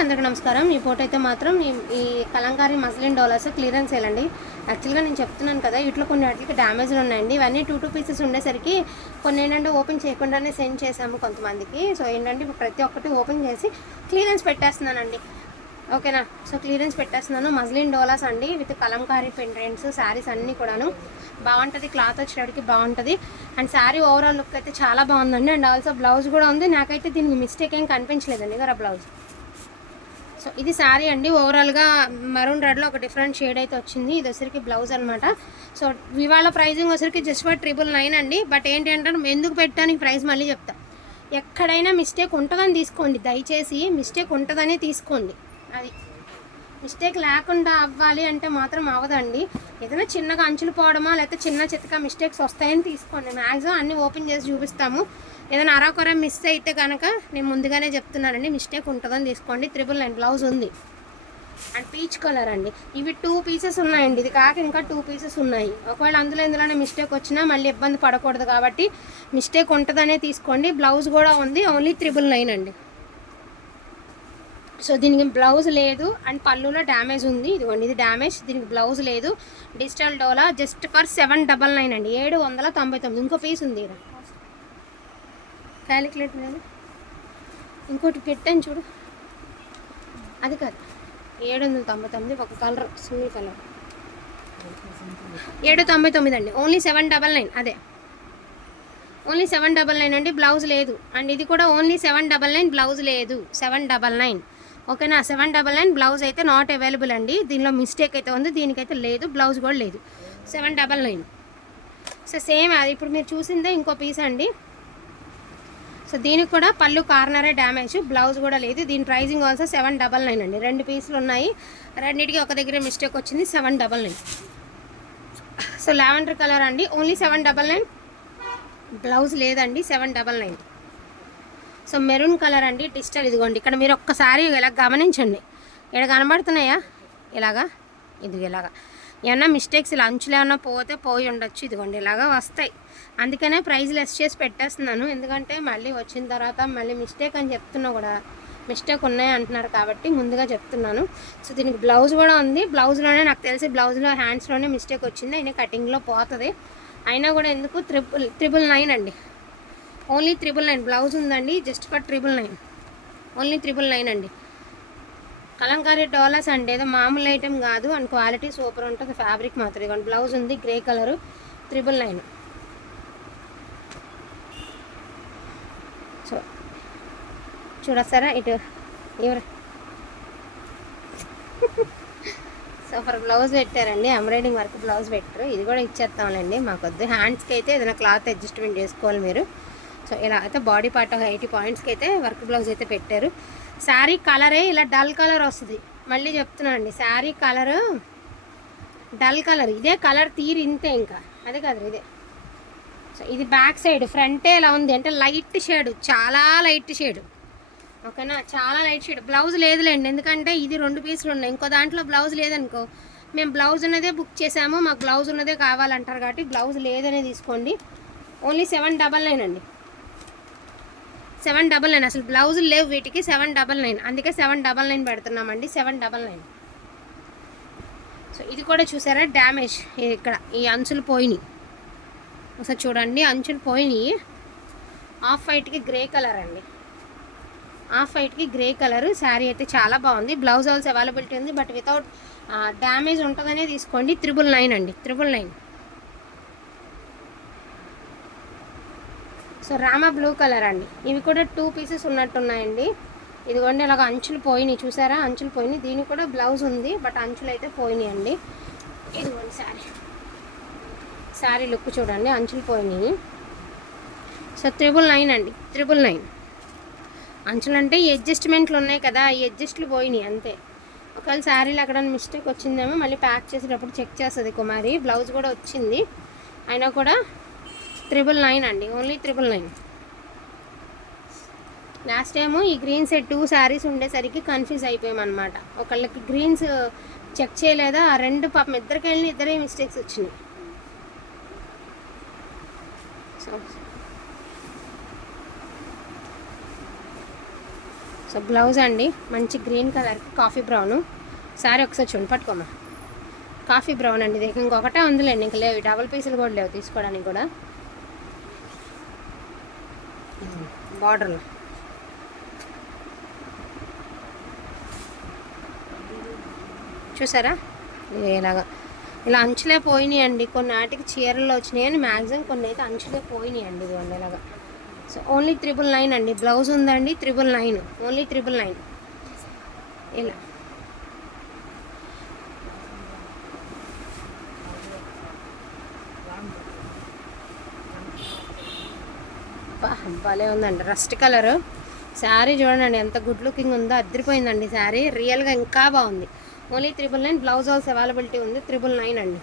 అందరికీ నమస్కారం. ఈ ఫోటో అయితే మాత్రం ఈ కలంకారీ మస్లిన్ డాలర్స్ క్లియరెన్స్ వేయాలండి యాక్చువల్గా నేను చెప్తున్నాను కదా ఇట్లా కొన్ని వాటికి డ్యామేజ్లు ఉన్నాయండి. ఇవన్నీ టూ టూ పీసెస్ ఉండేసరికి కొన్ని ఏంటంటే ఓపెన్ చేయకుండానే సెండ్ చేసాము కొంతమందికి. సో ఏంటంటే ప్రతి ఒక్కటి ఓపెన్ చేసి క్లియరెన్స్ పెట్టేస్తున్నానండి. ఓకేనా? సో క్లియరెన్స్ పెట్టేస్తున్నాను. మస్లిన్ డోలాస్ అండి విత్ కలంకారీ పెండెంట్స్ శారీస్ అన్నీ కూడాను. బాగుంటుంది క్లాత్ వచ్చేటికి బాగుంటుంది. అండ్ శారీ ఓవరాల్ లుక్ అయితే చాలా బాగుందండి. అండ్ ఆల్సో బ్లౌజ్ కూడా ఉంది. నాకైతే దీనికి మిస్టేక్ ఏం కనిపించలేదండి. కదా బ్లౌజ్ సో ఇది శారీ అండి. ఓవరాల్గా మరూన్ రెడ్లో ఒక డిఫరెంట్ షేడ్ అయితే వచ్చింది. ఇది వచ్చరికి బ్లౌజ్ అనమాట సో ఇవాళ ప్రైజింగ్ వచ్చరికి జస్ట్ ఫర్ ట్రిపుల్ నైన్ అండి. బట్ ఏంటి అంటే ఎందుకు పెట్టడానికి ప్రైస్ మళ్ళీ చెప్తా. ఎక్కడైనా మిస్టేక్ ఉంటుందని తీసుకోండి. దయచేసి మిస్టేక్ ఉంటుందని తీసుకోండి. అది మిస్టేక్ లేకుండా అవ్వాలి అంటే మాత్రం అవ్వదండి. ఏదైనా చిన్నగా అంచులు పోవడమా లేకపోతే చిన్న చిత్తగా మిస్టేక్స్ వస్తాయని తీసుకోండి. మ్యాక్సిమం అన్నీ ఓపెన్ చేసి చూపిస్తాము. ఏదైనా అరాకొర మిస్ అయితే కనుక నేను ముందుగానే చెప్తున్నానండి మిస్టేక్ ఉంటుందని తీసుకోండి. త్రిబుల్ నైన్ బ్లౌజ్ ఉంది. అండ్ పీచ్ కలర్ అండి. ఇవి టూ పీసెస్ ఉన్నాయండి. ఇది కాక ఇంకా టూ పీసెస్ ఉన్నాయి. ఒకవేళ అందులో ఇందులోనే మిస్టేక్ వచ్చినా మళ్ళీ ఇబ్బంది పడకూడదు కాబట్టి మిస్టేక్ ఉంటుందనే తీసుకోండి. బ్లౌజ్ కూడా ఉంది. ఓన్లీ త్రిబుల్ నైన్ అండి. సో దీనికి బ్లౌజ్ లేదు. అండ్ పళ్ళులో డ్యామేజ్ ఉంది. ఇదిగోండి ఇది డ్యామేజ్ దీనికి బ్లౌజ్ లేదు. Digital dola just for seven double nine అండి. ఏడు వందల తొంభై తొమ్మిది. ఇంకో పీస్ ఉంది. ఇది క్యాలిక్యులేటర్ లేదు ఇంకోటి పెట్టాను చూడు. అది కాదు. ఏడు వందల తొంభై తొమ్మిది ఒక కలర్ సింగిల్ కలర్. ఏడు తొంభై తొమ్మిది అండి. ఓన్లీ సెవెన్ డబల్ నైన్ అదే. ఓన్లీ సెవెన్ డబల్ నైన్ అండి బ్లౌజ్ లేదు. అండ్ ఇది కూడా only seven double nine blouse లేదు. Seven double nine. ఓకేనా? సెవెన్ డబల్ నైన్ బ్లౌజ్ అయితే నాట్ అవైలబుల్ అండి. దీనిలో మిస్టేక్ అయితే ఉంది దీనికైతే లేదు బ్లౌజ్ కూడా లేదు. Seven double nine. So same అది. ఇప్పుడు మీరు చూసిందే ఇంకో పీస్ అండి. సో దీనికి కూడా పళ్ళు కార్నరే డ్యామేజ్ బ్లౌజ్ కూడా లేదు. దీని pricing also seven double nine అండి. రెండు పీసులు ఉన్నాయి. రెండింటికి ఒక దగ్గర మిస్టేక్ వచ్చింది seven double nine so lavender colour అండి. Only seven double nine blouse లేదండి seven double nine so maroon colour అండి డిజిటల్ ఇదిగోండి. ఇక్కడ మీరు ఒక్కసారి ఇలా గమనించండి. ఇక్కడ కనబడుతున్నాయా? ఇలాగా? ఇది ఇలాగా. ఏమన్నా మిస్టేక్స్ ఇలా అంచులు ఏమన్నా పోతే పోయి ఉండొచ్చు. ఇదిగోండి ఇలాగా వస్తాయి. అందుకనే ప్రైస్ లెస్ చేసి పెట్టేస్తున్నాను. ఎందుకంటే మళ్ళీ వచ్చిన తర్వాత మళ్ళీ మిస్టేక్ అని చెప్తున్నా కూడా మిస్టేక్ ఉన్నాయి అంటున్నారు కాబట్టి ముందుగా చెప్తున్నాను. సో దీనికి బ్లౌజ్ కూడా ఉంది. బ్లౌజ్లోనే నాకు తెలిసి బ్లౌజ్లో హ్యాండ్స్లోనే మిస్టేక్ వచ్చింది. అయినా కటింగ్లో పోతుంది. అయినా కూడా ఎందుకు? త్రిపుల్ త్రిబుల్ నైన్ అండి. ఓన్లీ త్రిబుల్ నైన్ బ్లౌజ్ ఉందండి just for triple nine only triple nine అండి. కలంకారీ డోలాస్ అంటే ఏదో మామూలు ఐటెం కాదు. అండ్ క్వాలిటీ సూపర్ ఉంటుంది. ఫ్యాబ్రిక్ మాత్రం ఇదిగోండి బ్లౌజ్ ఉంది grey colour triple nine. So చూడొస్తారా? ఇటు ఎవరు? సూపర్ బ్లౌజ్ పెట్టారండి. ఎంబ్రాయిడింగ్ వర్క్ బ్లౌజ్ పెట్టారు. ఇది కూడా ఇచ్చేస్తాంలేండి. మాకొద్దు. హ్యాండ్స్కి అయితే ఏదైనా క్లాత్ అడ్జస్ట్మెంట్ చేసుకోవాలి మీరు. సో ఇలా అయితే బాడీ పార్ట్ ఒక ఎయిటీ పాయింట్స్కి అయితే వర్క్ బ్లౌజ్ అయితే పెట్టారు. శారీ కలరే ఇలా డల్ కలర్ వస్తుంది. మళ్ళీ చెప్తున్నానండి శారీ కలరు డల్ కలర్. ఇదే కలర్ తీరి ఇంతే ఇంకా. అదే కదా ఇదే. సో ఇది బ్యాక్ సైడ్ ఫ్రంటే ఇలా ఉంది. అంటే లైట్ షేడ్ చాలా లైట్ షేడ్. ఓకేనా? చాలా లైట్ షేడ్. బ్లౌజ్ లేదులేండి. ఎందుకంటే ఇది రెండు పీసులు ఉన్నాయి. ఇంకో దాంట్లో బ్లౌజ్ లేదనుకో మేము బ్లౌజ్ ఉన్నదే బుక్ చేసాము. మాకు బ్లౌజ్ ఉన్నదే కావాలంటారు కాబట్టి బ్లౌజ్ లేదనే తీసుకోండి. ఓన్లీ సెవెన్ డబల్ నైన్ అండి. Seven double nine. అసలు బ్లౌజులు లేవు వీటికి. Seven double nine. అందుకే seven double nine పెడుతున్నామండి. Seven double nine. So ఇది కూడా చూసారా? డ్యామేజ్. ఇక్కడ ఈ అంచులు పోయినాయి. ఒకసారి చూడండి. అంచులు పోయినాయి. ఆఫ్ వైట్కి గ్రే కలర్ అండి. ఆఫ్ వైట్కి గ్రే కలర్. శారీ అయితే చాలా బాగుంది. బ్లౌజ్ ఆల్స్ అవైలబిలిటీ ఉంది. బట్ వితౌట్ డ్యామేజ్ ఉంటుందనే తీసుకోండి. త్రిబుల్ నైన్ అండి. Triple nine. So Rama blue colour అండి. ఇవి కూడా టూ పీసెస్ ఉన్నట్టున్నాయండి. ఇదిగోండి ఇలాగ అంచులు పోయినాయి. చూసారా? అంచులు పోయినాయి. దీనికి కూడా బ్లౌజ్ ఉంది బట్ అంచులు అయితే పోయినాయి అండి ఇదిగోండి శారీ శారీ లుక్ చూడండి అంచులు పోయినాయి. సో త్రిబుల్ నైన్ అండి. Triple nine. అంచులు అంటే ఈ అడ్జస్ట్మెంట్లు ఉన్నాయి కదా ఈ అడ్జస్ట్లు పోయినాయి అంతే. ఒకవేళ శారీలో అక్కడ మిస్టేక్ వచ్చిందేమో మళ్ళీ ప్యాక్ చేసేటప్పుడు చెక్ చేస్తుంది కుమారి. బ్లౌజ్ కూడా వచ్చింది. అయినా కూడా త్రిబుల్ నైన్ అండి. Only triple nine last time ఈ గ్రీన్ సెట్ టూ శారీస్ ఉండేసరికి కన్ఫ్యూజ్ అయిపోయామన్నమాట. ఒకళ్ళకి గ్రీన్స్ చెక్ చేయలేదా? ఆ రెండు పాపం ఇద్దరికి వెళ్ళిన ఇద్దరే మిస్టేక్స్ వచ్చినాయి. సో సో బ్లౌజ్ అండి. మంచి green colour coffee brown sari ఒకసారి చూడండి పట్టుకోమా? కాఫీ బ్రౌన్ అండి. ఇది ఇంకొకటే ఉందిలేండి. ఇంక లేవు. డబుల్ పీసులు కూడా లేవు తీసుకోవడానికి కూడా. బార్డర్లో. చూసారా? ఇలాగా. ఇలా అంచులే పోయినాయి అండి కొన్ని ఆటికి చీరలు వచ్చినాయి అని మ్యాక్సిమం కొన్ని అయితే అంచులే పోయినాయి అండి ఇదిగోండి ఇలాగా. సో ఓన్లీ త్రిబుల్ నైన్ అండి. బ్లౌజ్ ఉందండి triple nine. Only triple nine. ఇలా. అబ్బా, భలే ఉందండి. Rust colour. శారీ చూడండి ఎంత గుడ్ లుకింగ్ ఉందో అద్దరిపోయిందండి శారీ. రియల్గా ఇంకా బాగుంది. Only triple nine blouse also availability ఉంది. త్రిబుల్ నైన్ అండి.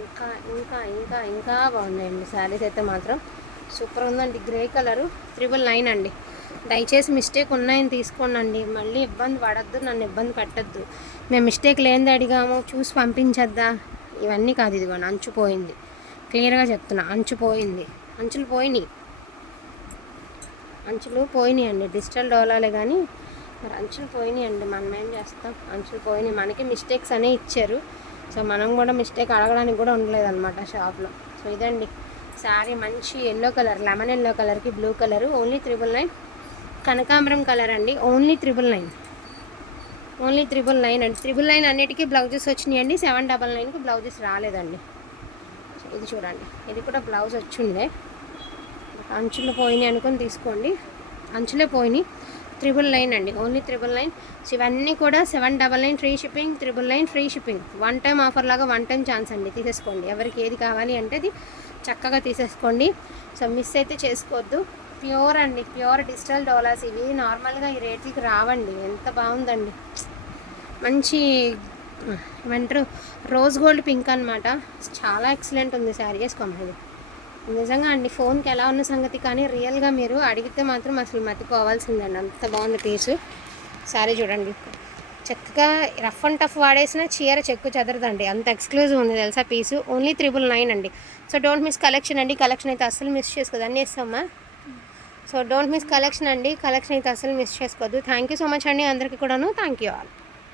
ఇంకా ఇంకా ఇంకా ఇంకా బాగున్నాయండి శారీస్ అయితే మాత్రం. సూపర్ ఉందండి గ్రే కలరు త్రిబుల్ నైన్ అండి. దయచేసి మిస్టేక్ ఉన్నాయని తీసుకోండి మళ్ళీ ఇబ్బంది పడద్దు నన్ను ఇబ్బంది పెట్టద్దు. మేము మిస్టేక్ లేనిది అడిగాము చూసి పంపించద్దా? ఇవన్నీ కాదు ఇదిగోండి అంచుపోయింది. క్లియర్గా చెప్తున్నా అంచుపోయింది. అంచులు పోయినాయి. అంచులు పోయినాయి అండి డిజిటల్ డోలాలే కానీ మరి అంచులు పోయినాయి అండి మనం ఏం చేస్తాం? అంచులు పోయినాయి. మనకి మిస్టేక్స్ అనే ఇచ్చారు. సో మనం కూడా మిస్టేక్ అడగడానికి కూడా ఉండలేదు అనమాట షాప్లో. సో ఇదండి. శారీ మంచి ఎల్లో కలర్ లెమన్ ఎల్లో కలర్కి blue colour only triple nine కనకాంబరం కలర్ అండి. Only triple nine only triple nine అండి. త్రిబుల్ నైన్ అన్నిటికీ బ్లౌజెస్ వచ్చినాయండి. సెవెన్ డబల్ నైన్కి బ్లౌజెస్ రాలేదండి. ఇది చూడండి. ఇది కూడా బ్లౌజ్ వచ్చిండే. అంచులు పోయినాయి అనుకుని తీసుకోండి. అంచులే పోయినాయి. త్రిబుల్ నైన్ అండి. Only triple nine. సో ఇవన్నీ కూడా seven double nine free shipping triple nine free shipping. One time offer లాగా వన్ టైం ఛాన్స్ అండి. తీసేసుకోండి. ఎవరికి ఏది కావాలి అంటే అది చక్కగా తీసేసుకోండి. సో మిస్ అయితే చేసుకోవద్దు. ప్యూర్ అండి. ప్యూర్ డిజిటల్ డోలాస్ ఇవి నార్మల్గా ఈ రేట్లకి రావండి. ఎంత బాగుందండి. మంచి ఏమంటారు? రోజ్ గోల్డ్ పింక్ అనమాట చాలా ఎక్సలెంట్ ఉంది శారీ వేసుకోమది నిజంగా అండి ఫోన్కి ఎలా ఉన్న సంగతి కానీ రియల్గా మీరు అడిగితే మాత్రం అసలు మతిపోవాల్సిందండి అంత బాగుంది పీసు. శారీ చూడండి. చక్కగా రఫ్ అండ్ టఫ్ వాడేసిన చీర చెక్కు చెదరదండి. అంత ఎక్స్క్లూజివ్ ఉంది తెలుసా పీసు? ఓన్లీ త్రిబుల్ నైన్ అండి. సో డోంట్ మిస్ కలెక్షన్ అండి. కలెక్షన్ అయితే అస్సలు మిస్ చేసుకోదు. అన్నీ ఇస్తామా సో డోంట్ మిస్ కలెక్షన్ అండి. కలెక్షన్ అయితే అస్సలు మిస్ చేసుకోవద్దు థ్యాంక్ యూ సో మచ్ అండి అందరికీ కూడాను. Thank you all.